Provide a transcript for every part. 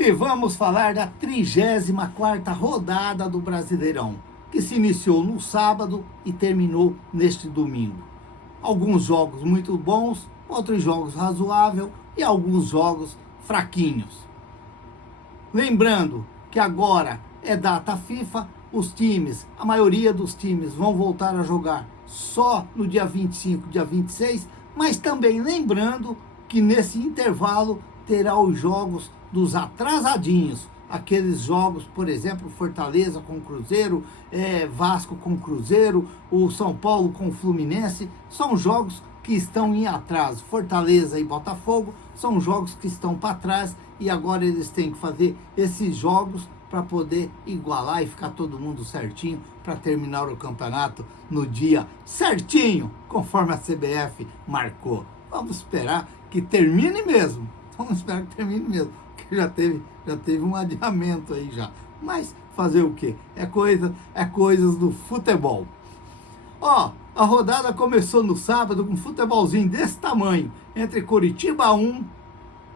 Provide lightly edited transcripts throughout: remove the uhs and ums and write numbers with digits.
E vamos falar da 34ª rodada do Brasileirão, que se iniciou no sábado e terminou neste domingo. Alguns jogos muito bons, outros jogos razoáveis e alguns jogos fraquinhos. Lembrando que agora é data FIFA, os times, a maioria dos times vão voltar a jogar só no dia 25, dia 26, mas também lembrando que nesse intervalo terá os jogos dos atrasadinhos, aqueles jogos, por exemplo, Fortaleza com Cruzeiro, Vasco com Cruzeiro, o São Paulo com Fluminense, são jogos que estão em atraso. Fortaleza e Botafogo são jogos que estão para trás e agora eles têm que fazer esses jogos para poder igualar e ficar todo mundo certinho para terminar o campeonato no dia certinho, conforme a CBF marcou. Vamos esperar que termine mesmo. Vamos esperar que termine mesmo, porque já teve um adiamento aí já. Mas fazer o quê? É coisas do futebol. Ó, a rodada começou no sábado com um futebolzinho desse tamanho, entre Coritiba 1,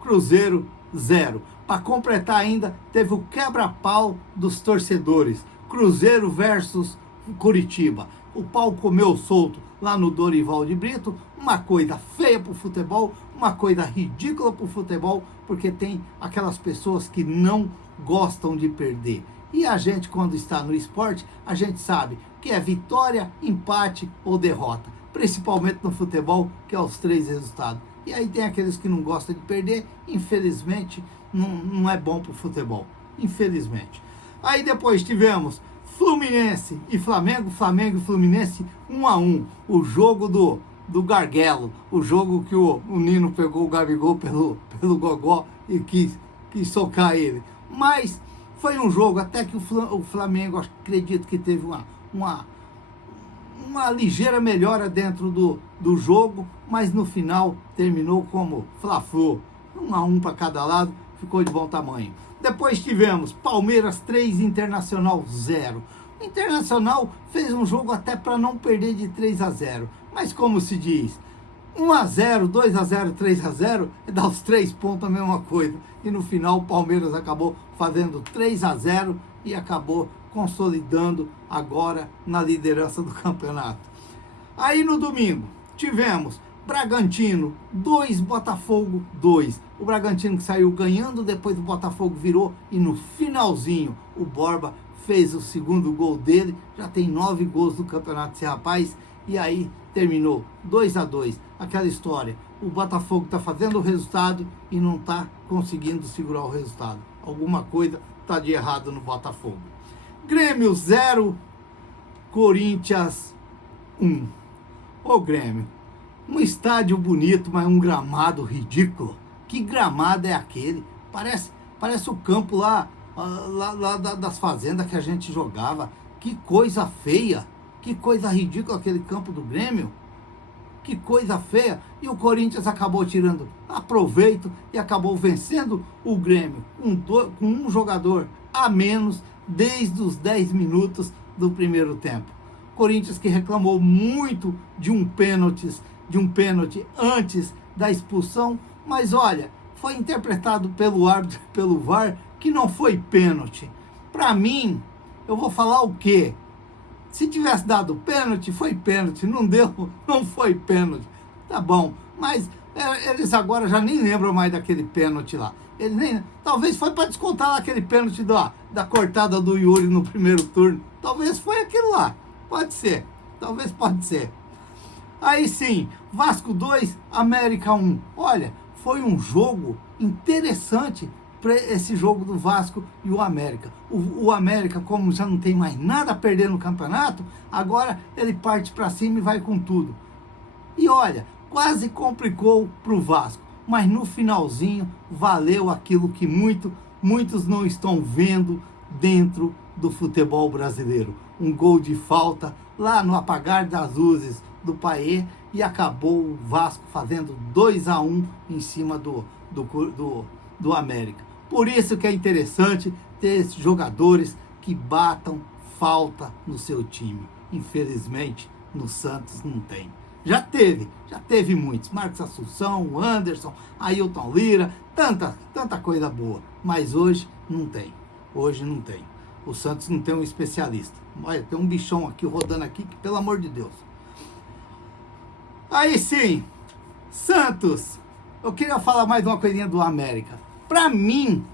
Cruzeiro 0. Para completar ainda, teve o quebra-pau dos torcedores, Cruzeiro versus Coritiba. O pau comeu solto lá no Dorival de Brito, uma coisa feia para o futebol, uma coisa ridícula para o futebol, porque tem aquelas pessoas que não gostam de perder. E a gente, quando está no esporte, a gente sabe que é vitória, empate ou derrota, principalmente no futebol, que é os 3 resultados. E aí tem aqueles que não gostam de perder, infelizmente, não é bom para o futebol, infelizmente. Aí depois tivemos Fluminense e Flamengo, Flamengo e Fluminense 1-1, o jogo do Garguelo, o jogo que o Nino pegou o Gabigol pelo gogó e quis socar ele. Mas foi um jogo até que o Flamengo, acredito que teve uma ligeira melhora dentro do jogo, mas no final terminou como Fla-Flu, 1-1 para cada lado, ficou de bom tamanho. Depois tivemos Palmeiras 3, Internacional 0. O Internacional fez um jogo até para não perder de 3-0, mas como se diz, 1-0, 2-0, 3-0, dá os 3 pontos a mesma coisa. E no final o Palmeiras acabou fazendo 3-0 e acabou consolidando agora na liderança do campeonato. Aí no domingo tivemos Bragantino 2, Botafogo 2. O Bragantino que saiu ganhando, depois o Botafogo virou e no finalzinho o Borba fez o segundo gol dele. Já tem 9 gols no campeonato esse rapaz. E aí terminou 2-2. Aquela história, o Botafogo está fazendo o resultado e não está conseguindo segurar o resultado. Alguma coisa está de errado no Botafogo. Grêmio 0, Corinthians 1. Ô Grêmio, um estádio bonito, mas um gramado ridículo. Que gramado é aquele? Parece o campo lá das fazendas que a gente jogava. Que coisa feia, que coisa ridícula aquele campo do Grêmio. Que coisa feia. E o Corinthians acabou tirando aproveito e acabou vencendo o Grêmio com um jogador a menos desde os 10 minutos do primeiro tempo. Corinthians que reclamou muito de um pênalti antes da expulsão, mas olha, foi interpretado pelo árbitro, pelo VAR, que não foi pênalti. Para mim, eu vou falar o quê? Se tivesse dado pênalti, foi pênalti. Não deu, não foi pênalti. Tá bom, mas eles agora já nem lembram mais daquele pênalti lá. Talvez foi para descontar lá aquele pênalti da cortada do Yuri no primeiro turno. Talvez foi aquilo lá. Pode ser. Talvez pode ser. Aí sim, Vasco 2, América 1. Olha, foi um jogo interessante para esse jogo do Vasco e o América. O América, como já não tem mais nada a perder no campeonato, agora ele parte para cima e vai com tudo. E olha, quase complicou para o Vasco, mas no finalzinho valeu aquilo que muitos não estão vendo dentro do futebol brasileiro. Um gol de falta lá no apagar das luzes do Paê e acabou o Vasco fazendo 2-1 em cima do América. Por isso que é interessante ter esses jogadores que batam falta no seu time. Infelizmente, no Santos não tem. Já teve muitos. Marcos Assunção, Anderson, Ailton Lira, tanta coisa boa. Mas hoje não tem. Hoje não tem. O Santos não tem um especialista. Olha, tem um bichão aqui rodando aqui, que pelo amor de Deus. Aí sim, Santos. Eu queria falar mais uma coisinha do América. Pra mim,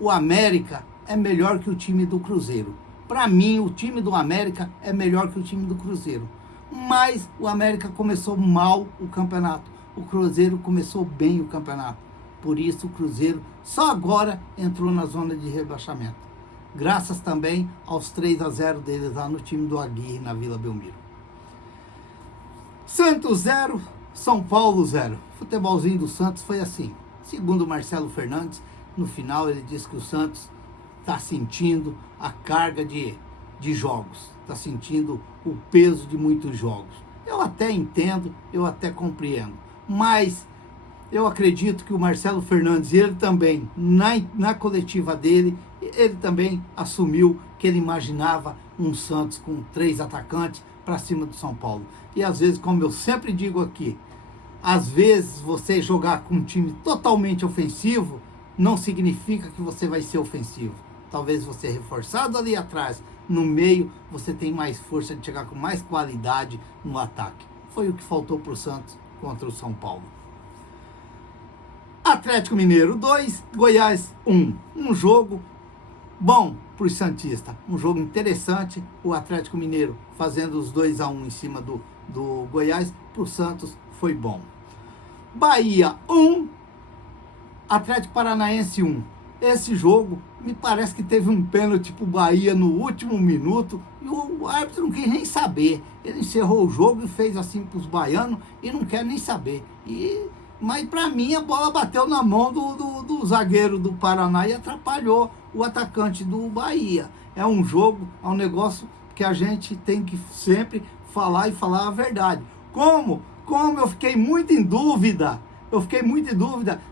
o América é melhor que o time do Cruzeiro. Pra mim, o time do América é melhor que o time do Cruzeiro. Mas o América começou mal o campeonato. O Cruzeiro começou bem o campeonato. Por isso o Cruzeiro só agora entrou na zona de rebaixamento. Graças também aos 3-0 deles lá no time do Aguirre, na Vila Belmiro. Santos 0, São Paulo 0. Futebolzinho do Santos foi assim. Segundo o Marcelo Fernandes, no final ele disse que o Santos está sentindo a carga de jogos. Está sentindo o peso de muitos jogos. Eu até entendo, eu até compreendo. Mas eu acredito que o Marcelo Fernandes, ele também, na coletiva dele, ele também assumiu que ele imaginava um Santos com 3 atacantes para cima do São Paulo. E às vezes, como eu sempre digo aqui, às vezes você jogar com um time totalmente ofensivo não significa que você vai ser ofensivo. Talvez você reforçado ali atrás, no meio, você tem mais força de chegar com mais qualidade no ataque. Foi o que faltou para o Santos contra o São Paulo. Atlético Mineiro 2, Goiás 1. Um jogo bom para o Santista. Um jogo interessante. O Atlético Mineiro fazendo os 2-1 em cima do Goiás. Para o Santos foi bom. Bahia 1, Atlético Paranaense 1. Esse jogo me parece que teve um pênalti pro Bahia no último minuto e o árbitro não quis nem saber. Ele encerrou o jogo e fez assim pros baianos e não quer nem saber. Mas para mim a bola bateu na mão do zagueiro do Paraná e atrapalhou o atacante do Bahia. É um jogo, é um negócio que a gente tem que sempre falar e falar a verdade. Como eu fiquei muito em dúvida,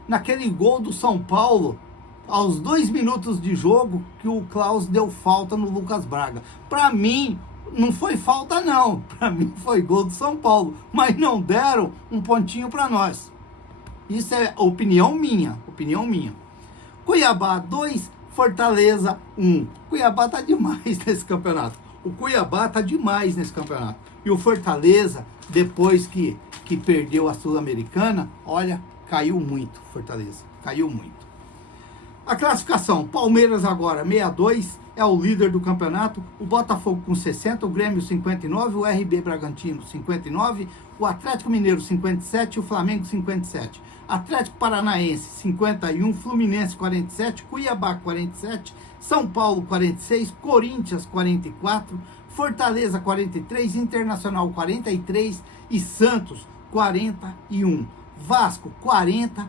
naquele gol do São Paulo, aos 2 minutos de jogo, que o Klaus deu falta no Lucas Braga. Para mim, não foi falta não, para mim foi gol do São Paulo, mas não deram um pontinho para nós. Isso é opinião minha. Cuiabá 2, Fortaleza 1. Cuiabá tá demais nesse campeonato. O Cuiabá tá demais nesse campeonato. E o Fortaleza, depois que perdeu a Sul-Americana, olha, caiu muito, Fortaleza, caiu muito. A classificação, Palmeiras agora 62, é o líder do campeonato, o Botafogo com 60, o Grêmio 59, o RB Bragantino 59, o Atlético Mineiro 57 e o Flamengo 57. Atlético Paranaense 51, Fluminense 47, Cuiabá 47, São Paulo 46, Corinthians 44, Fortaleza 43, Internacional 43 e Santos 41. Vasco 40,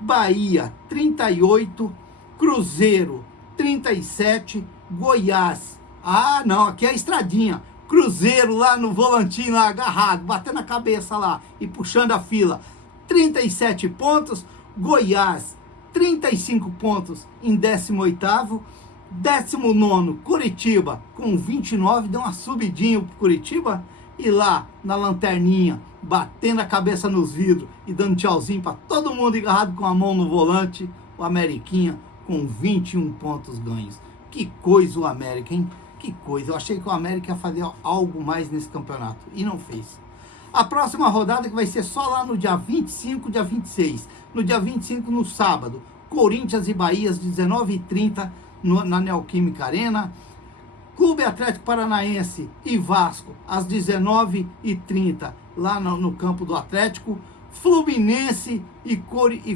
Bahia 38, Cruzeiro 37, Goiás. Ah, não, aqui é a estradinha. Cruzeiro lá no volantinho, lá agarrado, batendo a cabeça lá e puxando a fila. 37 pontos. Goiás, 35 pontos em 18º. 19º, Curitiba, com 29. Deu uma subidinha pro Curitiba. E lá, na lanterninha, batendo a cabeça nos vidros e dando tchauzinho para todo mundo agarrado com a mão no volante, o Ameriquinha com 21 pontos ganhos. Que coisa o América, hein? Que coisa. Eu achei que o América ia fazer algo mais nesse campeonato e não fez. A próxima rodada que vai ser só lá no dia 25, dia 26. No dia 25, no sábado, Corinthians e Bahia às 19h30 na Neoquímica Arena. Clube Atlético Paranaense e Vasco às 19h30 lá no campo do Atlético. Fluminense e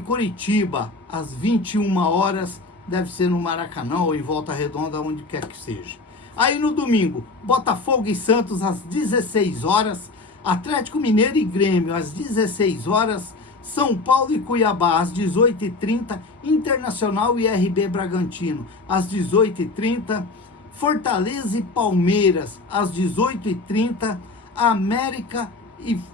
Curitiba às 21 horas, deve ser no Maracanã ou em Volta Redonda, onde quer que seja. Aí no domingo, Botafogo e Santos às 16 horas, Atlético Mineiro e Grêmio às 16 horas, São Paulo e Cuiabá às 18h30, Internacional e RB Bragantino às 18h30, Fortaleza e Palmeiras às 18h30, América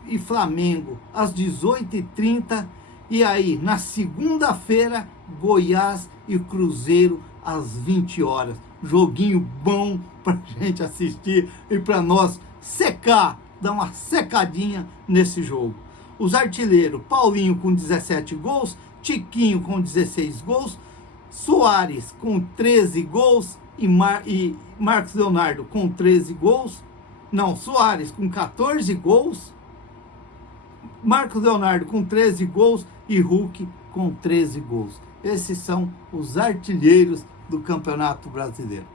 e Flamengo às 18h30, e aí na segunda-feira Goiás e Cruzeiro às 20 horas. Joguinho bom pra gente assistir e pra nós secar dar uma secadinha nesse jogo. Os artilheiros, Paulinho com 17 gols, Tiquinho com 16 gols, Soares com 13 gols e Marcos Leonardo com 13 gols. Não, Soares com 14 gols, Marcos Leonardo com 13 gols e Hulk com 13 gols. Esses são os artilheiros do Campeonato Brasileiro.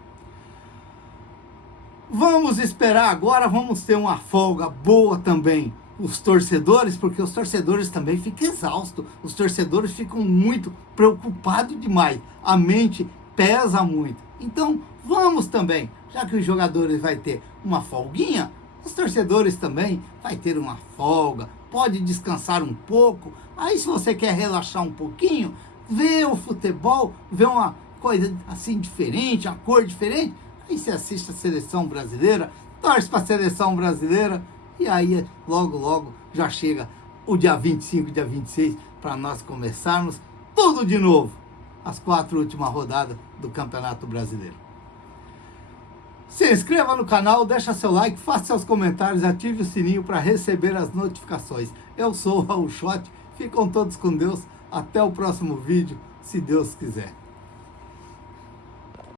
Vamos esperar agora, vamos ter uma folga boa também. Os torcedores, porque os torcedores também ficam exaustos, os torcedores ficam muito preocupados demais, a mente pesa muito. Então vamos também, já que os jogadores vão ter uma folguinha, os torcedores também vão ter uma folga, pode descansar um pouco. Aí se você quer relaxar um pouquinho, vê o futebol, vê uma coisa assim diferente, uma cor diferente, aí você assiste a seleção brasileira, torce para a seleção brasileira, e aí logo logo já chega o dia 25, dia 26, para nós começarmos tudo de novo, as 4 últimas rodadas do Campeonato Brasileiro. Se inscreva no canal, deixa seu like, faça seus comentários, ative o sininho para receber as notificações. Eu sou o Raul Schott, ficam todos com Deus, até o próximo vídeo, se Deus quiser.